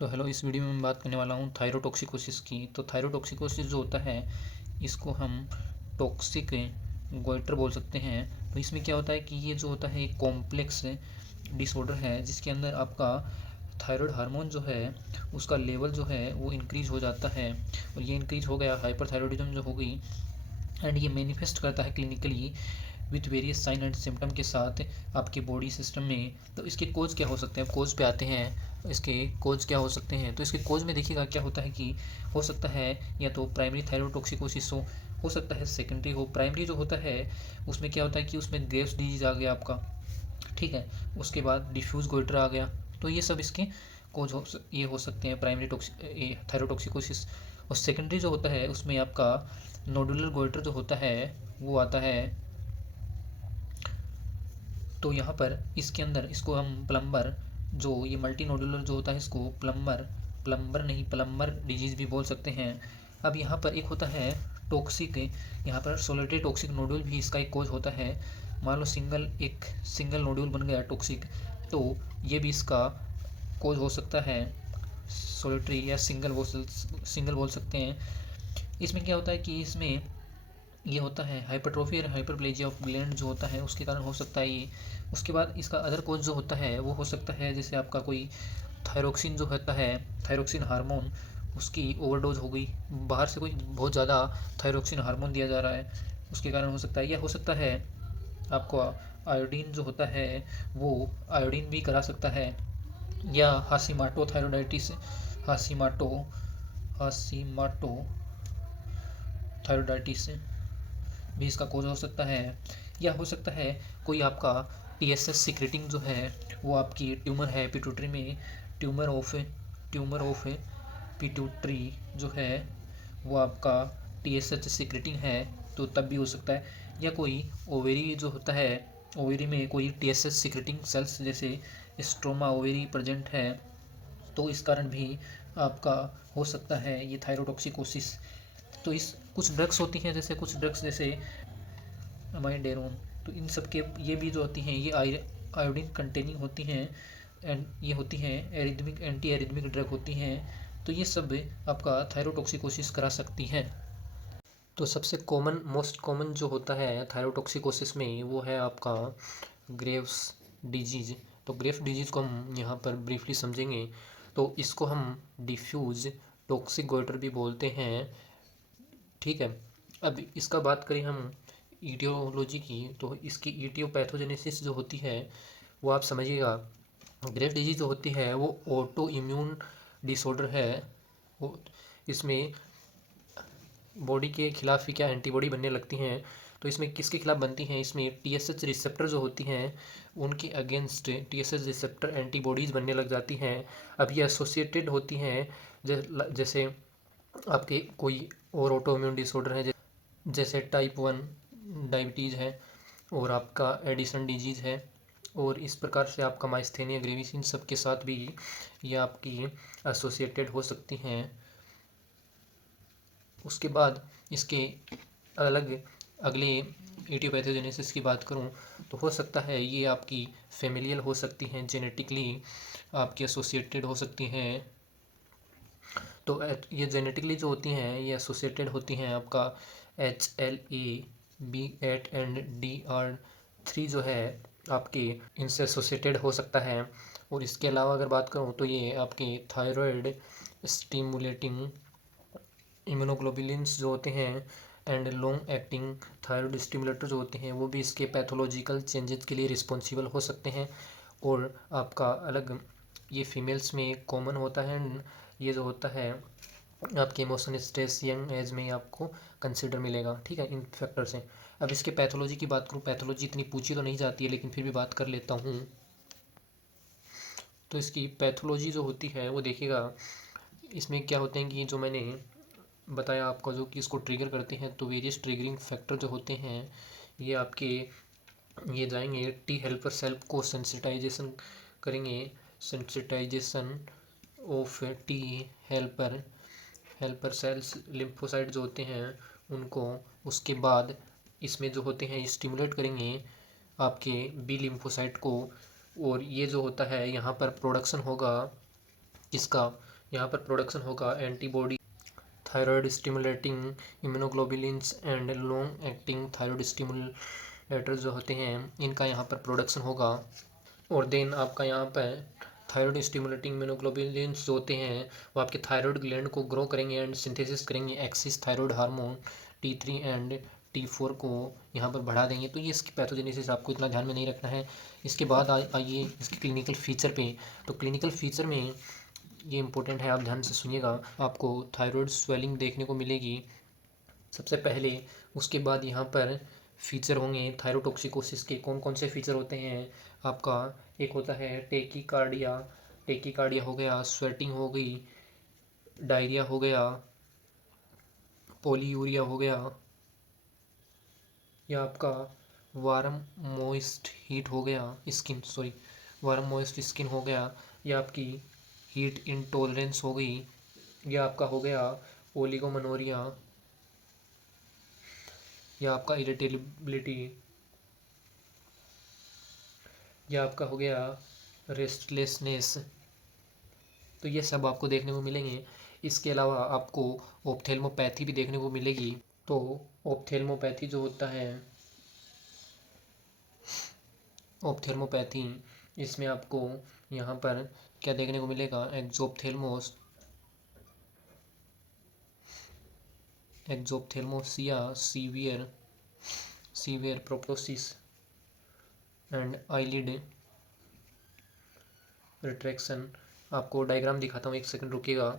तो हेलो, इस वीडियो में मैं बात करने वाला हूँ थायरोटॉक्सिकोसिस की। तो थायरोटॉक्सिकोसिस जो होता है इसको हम टॉक्सिक गोइटर बोल सकते हैं। तो इसमें क्या होता है कि ये जो होता है एक कॉम्प्लेक्स डिसऑर्डर है जिसके अंदर आपका थायराइड हार्मोन जो है उसका लेवल जो है वो इंक्रीज हो जाता है, और ये इंक्रीज हो गया, हाइपरथायरॉयडिज्म जो हो गई, एंड ये मैनिफेस्ट करता है clinically with various sign and symptom के साथ आपके बॉडी सिस्टम में। तो इसके कोज क्या हो सकते हैं, कोज पे आते हैं। इसके कोज क्या हो सकते हैं, तो इसके कोज में देखिएगा क्या होता है कि हो सकता है या तो प्राइमरी थायरोटॉक्सिकोसिस हो सकता है सेकेंडरी हो। प्राइमरी जो होता है उसमें क्या होता है कि उसमें ग्रेव्स डिजीज आ गया आपका, ठीक है। उसके बाद डिफ्यूज गोइटर आ गया। तो ये सब इसके कोज ये हो सकते हैं प्राइमरी थायरोटॉक्सिकोसिस। और सेकेंडरी जो होता है उसमें आपका नोडुलर गोइटर जो होता है वो आता है। तो यहाँ पर इसके अंदर इसको हम प्लम्बर, जो ये मल्टी नोडुलर जो होता है इसको प्लम्बर प्लम्बर नहीं प्लम्बर डिजीज़ भी बोल सकते हैं। अब यहाँ पर एक होता है टॉक्सिक, यहाँ पर सोलिटरी टॉक्सिक नोडुल भी इसका एक कोज होता है। मान लो एक सिंगल नोडुल बन गया टॉक्सिक, तो ये भी इसका कोज हो सकता है। सोलिटरी या सिंगल बोल सकते हैं। इसमें क्या होता है कि इसमें ये होता है हाइपरट्रोफी और हाइपरप्लेजिया ऑफ ग्लैंड जो होता है उसके कारण हो सकता है ये। उसके बाद इसका अदर कोज जो होता है वो हो सकता है जैसे आपका कोई थायरोक्सिन जो होता है, थायरोक्सिन हार्मोन उसकी ओवरडोज हो गई, बाहर से कोई बहुत ज़्यादा थायरोक्सिन हार्मोन दिया जा रहा है उसके कारण हो सकता है। या हो सकता है आपको आयोडीन जो होता है वो आयोडीन भी करा सकता है। या हासीमाटो थायरोडाइटिस, हासीमाटो हासीमाटो थायरोडाइटिस भी इसका कोज हो सकता है। या हो सकता है कोई आपका टीएसएच सिक्रेटिंग जो है वो आपकी ट्यूमर है पिट्यूटरी में, ट्यूमर ऑफ पिट्यूटरी जो है वो आपका टीएसएच सिक्रेटिंग है, तो तब भी हो सकता है। या कोई ओवेरी जो होता है, ओवेरी में कोई टीएसएच सिक्रेटिंग सेल्स जैसे स्ट्रोमा ओवेरी प्रेजेंट है, तो इस कारण भी आपका हो सकता है ये थायरोटॉक्सिकोसिस। तो इस कुछ ड्रग्स होती हैं, जैसे कुछ ड्रग्स जैसे अमाइडेरोन, तो इन सब के ये भी जो होती हैं ये आयोडीन कंटेनिंग होती हैं, एंड ये होती हैं एरिथमिक एंटी एरिथमिक ड्रग होती हैं। तो ये सब आपका थायरोटॉक्सिकोसिस करा सकती हैं। तो सबसे कॉमन मोस्ट कॉमन जो होता है थायरोटॉक्सिकोसिस में वो है आपका ग्रेव्स डिजीज। तो ग्रेव्स डिजीज को हम यहाँ पर ब्रीफली समझेंगे। तो इसको हम डिफ्यूज टॉक्सिक गोइटर भी बोलते हैं, ठीक है। अब इसका बात करें हम ईटियोलॉजी की, तो इसकी ईटियोपैथोजेनेसिस जो होती है वो आप समझिएगा। ग्रेव्स डिजीज जो होती है वो ऑटो इम्यून डिसऑर्डर है। वो इसमें बॉडी के खिलाफ ही क्या एंटीबॉडी बनने लगती हैं। तो इसमें किसके खिलाफ बनती हैं, इसमें टीएसएच रिसेप्टर जो होती हैं उनके अगेंस्ट टीएसएच रिसेप्टर एंटीबॉडीज़ बनने लग जाती हैं। अब ये एसोसिएटेड होती हैं जैसे आपके कोई और ऑटो इम्यून डिसऑर्डर है, जैसे टाइप 1 डायबिटीज़ है, और आपका एडिसन डिजीज़ है, और इस प्रकार से आपका माइस्थेनिया ग्रेविस, इन सब के साथ भी ये आपकी एसोसिएटेड हो सकती हैं। उसके बाद इसके अलग अगले एटियोपैथोजेनेसिस की बात करूं तो हो सकता है ये आपकी फेमिलियल हो सकती हैं, जेनेटिकली आपकी एसोसिएटेड हो सकती हैं। तो ये जेनेटिकली जो होती हैं ये एसोसिएटेड होती हैं आपका HLA-B8 एंड DR3 जो है आपके इनसे एसोसिएटेड हो सकता है। और इसके अलावा अगर बात करूं तो ये आपके थायराइड स्टिमुलेटिंग इम्यूनोग्लोबुलिन्स जो होते हैं and long acting thyroid stimulator जो होते हैं वो भी इसके पैथोलॉजिकल चेंजेस के लिए रिस्पॉन्सिबल हो सकते हैं। और आपका अलग ये फीमेल्स में कॉमन होता है, and ये जो होता है आपके इमोशन स्ट्रेस यंग एज में आपको कंसिडर मिलेगा, ठीक है, इन फैक्टर से। अब इसके पैथोलॉजी की बात करूँ, पैथोलॉजी इतनी पूछी तो नहीं जाती है लेकिन फिर भी बात कर लेता हूँ। तो इसकी पैथोलॉजी जो होती है वो देखिएगा, इसमें क्या होते हैं कि जो मैंने बताया आपका जो कि इसको ट्रिगर करते हैं, तो वेरियस ट्रिगरिंग फैक्टर जो होते हैं ये आपके ये जाएंगे टी हेल्पर सेल को सेंसिटाइजेशन करेंगे, sensitization of T helper helper cells lymphocyte जो होते हैं उनको। उसके बाद इसमें जो होते हैं स्टिमुलेट करेंगे आपके बी लिम्फोसाइट को, और ये जो होता है यहाँ पर प्रोडक्शन होगा इसका यहाँ पर प्रोडक्शन होगा antibody, thyroid stimulating immunoglobulins and long acting thyroid stimulator जो होते हैं इनका यहाँ पर प्रोडक्शन होगा। और देन आपका यहाँ पर थायराइड स्टिमुलेटिंग इम्यूनोग्लोबुलिन्स जो होते हैं वो आपके थायराइड ग्लैंड को ग्रो करेंगे एंड सिंथेसिस करेंगे axis thyroid hormone T3 and T4 को यहाँ पर बढ़ा देंगे। तो ये इसकी पैथोजेनेसिस आपको इतना ध्यान में नहीं रखना है। इसके बाद आइए इसके क्लिनिकल फीचर पे। तो क्लिनिकल फीचर में ये इंपॉर्टेंट है, आप ध्यान से सुनिएगा। आपको थायराइड स्वेलिंग देखने को मिलेगी सबसे पहले। उसके बाद यहाँ पर फीचर होंगे थायरोटॉक्सिकोसिस के। कौन कौन से फीचर होते हैं आपका, एक होता है टेकीकार्डिया, टेकीकार्डिया हो गया, स्वेटिंग हो गई, डायरिया हो गया, पॉलीयूरिया हो गया, या आपका वार्म मोइस्ट हीट हो गया, वार्म मोइस्ट स्किन हो गया, या आपकी हीट इंटॉलरेंस हो गई, या आपका हो गया ओलिगोमेनोरिया, या आपका इरिटेबिलिटी, या आपका हो गया रेस्टलेसनेस। तो ये सब आपको देखने को मिलेंगे। इसके अलावा आपको ऑप्थेल्मोपैथी भी देखने को मिलेगी। तो ऑप्थेल्मोपैथी जो होता है, ऑप्थेल्मोपैथी, इसमें आपको यहाँ पर क्या देखने को मिलेगा, exophthalmos, severe proptosis and eyelid retraction. आपको डायग्राम दिखाता हूँ, एक सेकंड रुकिएगा।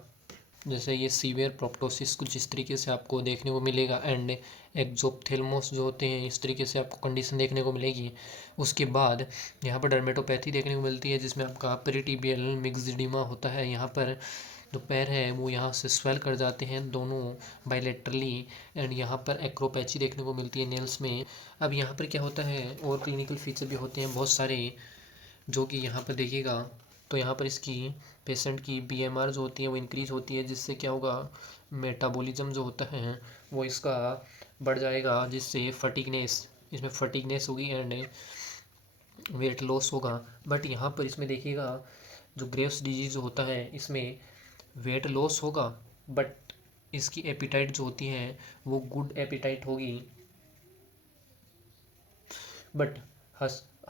जैसे ये सीवियर प्रोप्टोसिस कुछ इस तरीके से आपको देखने को मिलेगा एंड एक्जोप्थेल्मोस जो होते हैं इस तरीके से आपको कंडीशन देखने को मिलेगी। उसके बाद यहाँ पर डर्मेटोपैथी देखने को मिलती है जिसमें आपका पेरिटिबियल मिक्सडिमा होता है। यहाँ पर जो पैर है वो यहाँ से स्वेल कर जाते हैं दोनों बायलेटरली एंड यहाँ पर एक्रोपैची देखने को मिलती है नेल्स में। अब यहाँ पर क्या होता है, और क्लिनिकल फीचर भी होते हैं बहुत सारे जो कि यहाँ पर देखिएगा। तो यहाँ पर इसकी पेशेंट की BMR जो होती है वो इंक्रीज होती है, जिससे क्या होगा, मेटाबॉलिज्म जो होता है वो इसका बढ़ जाएगा, जिससे इसमें फटीगनेस होगी एंड वेट लॉस होगा। बट यहाँ पर इसमें देखिएगा जो ग्रेव्स डिजीज होता है इसमें वेट लॉस होगा बट इसकी एपिटाइट जो होती है वो गुड एपिटाइट होगी। बट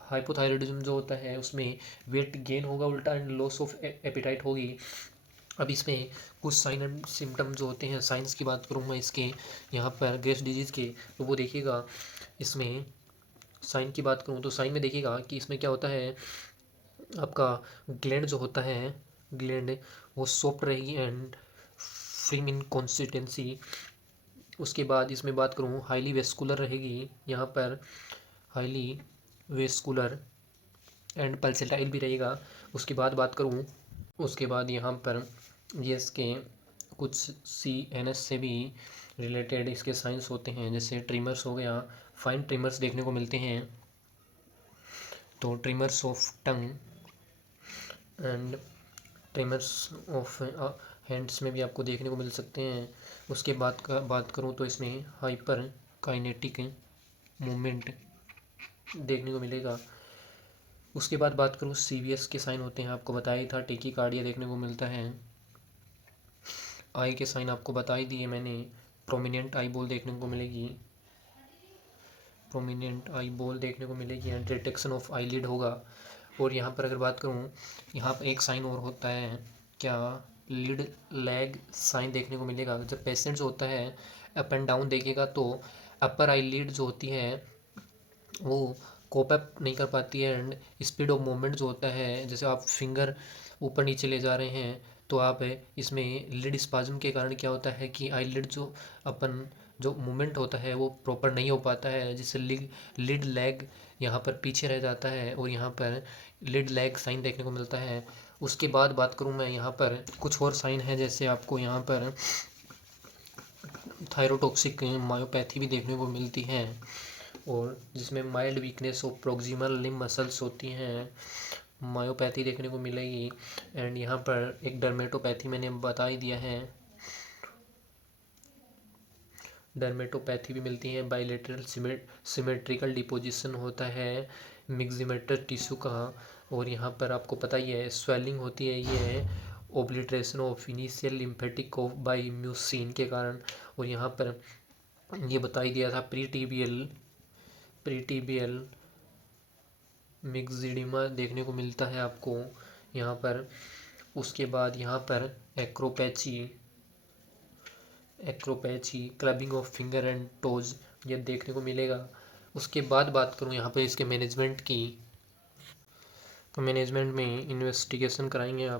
हाइपोथायरॉयडिज्म जो होता है उसमें वेट गेन होगा उल्टा एंड लॉस ऑफ एपिटाइट होगी। अब इसमें कुछ साइन एंड सिम्टम जो होते हैं, साइंस की बात करूँ मैं इसके यहाँ पर ग्रेव्स डिजीज़ के, तो वो देखिएगा। इसमें साइन की बात करूँ तो साइन में देखिएगा कि इसमें क्या होता है, आपका ग्लैंड जो होता है ग्लैंड वो सॉफ्ट रहेगी एंड फ्रीम इन कंसिस्टेंसी। उसके बाद इसमें बात करूँ हाईली वेस्कुलर रहेगी, यहाँ पर हाईली वेस्कुलर एंड पल्सेटाइल भी रहेगा। उसके बाद बात करूँ, उसके बाद यहाँ पर ये इसके कुछ CNS से भी रिलेटेड इसके साइंस होते हैं, जैसे ट्रिमर्स हो गया, फाइन ट्रिमर्स देखने को मिलते हैं। तो trimmers of tongue and trimmers of hands में भी आपको देखने को मिल सकते हैं। उसके बाद बात करूँ तो इसमें हाइपर काइनेटिक मूवमेंट देखने को मिलेगा। उसके बाद बात करूँ CVS के साइन होते हैं, आपको बताया ही था। टेकीकार्डिया देखने को मिलता है। आई के साइन आपको बता ही दिए मैंने। प्रोमिनेंट आई बॉल देखने को मिलेगी, एंड डिटेक्शन ऑफ आईलिड होगा। और यहाँ पर अगर बात करूँ, यहाँ पर एक साइन और होता है, क्या, लीड लैग साइन देखने को मिलेगा। जब पेशेंट जो होता है अप एंड डाउन देखेगा तो अपर आई लीड जो होती है वो कोप अप नहीं कर पाती है एंड स्पीड ऑफ मूवमेंट जो होता है, जैसे आप फिंगर ऊपर नीचे ले जा रहे हैं तो आप इसमें लिड स्पाज्म के कारण क्या होता है कि आई लिड जो मूवमेंट होता है वो प्रॉपर नहीं हो पाता है, जिससे लिड लैग यहाँ पर पीछे रह जाता है और यहाँ पर लिड लैग साइन देखने को मिलता है। उसके बाद बात करूँ मैं, यहाँ पर कुछ और साइन है, जैसे आपको यहाँ पर थायरोटॉक्सिक मायोपैथी भी देखने को मिलती है और जिसमें mild weakness of proximal limb muscles होती हैं, मायोपैथी देखने को मिलेगी। एंड यहाँ पर एक डर्मेटोपैथी मैंने बता ही दिया है, डर्मेटोपैथी भी मिलती है। बाइलेटरल सिमेट्रिकल डिपोजिशन होता है मिक्सिमेटर टिश्यू का, और यहाँ पर आपको पता ही है स्वेलिंग होती है ये obliteration of initial lymphatic of by mucin के कारण। और यहाँ पर ये बताई दिया था प्री टीबियल मिक्सिडिमा देखने को मिलता है आपको यहाँ पर। उसके बाद यहाँ पर acropachy clubbing of finger and toes ये देखने को मिलेगा। उसके बाद बात करूँ यहाँ पर इसके मैनेजमेंट की, तो मैनेजमेंट में इन्वेस्टिगेशन कराएंगे आप।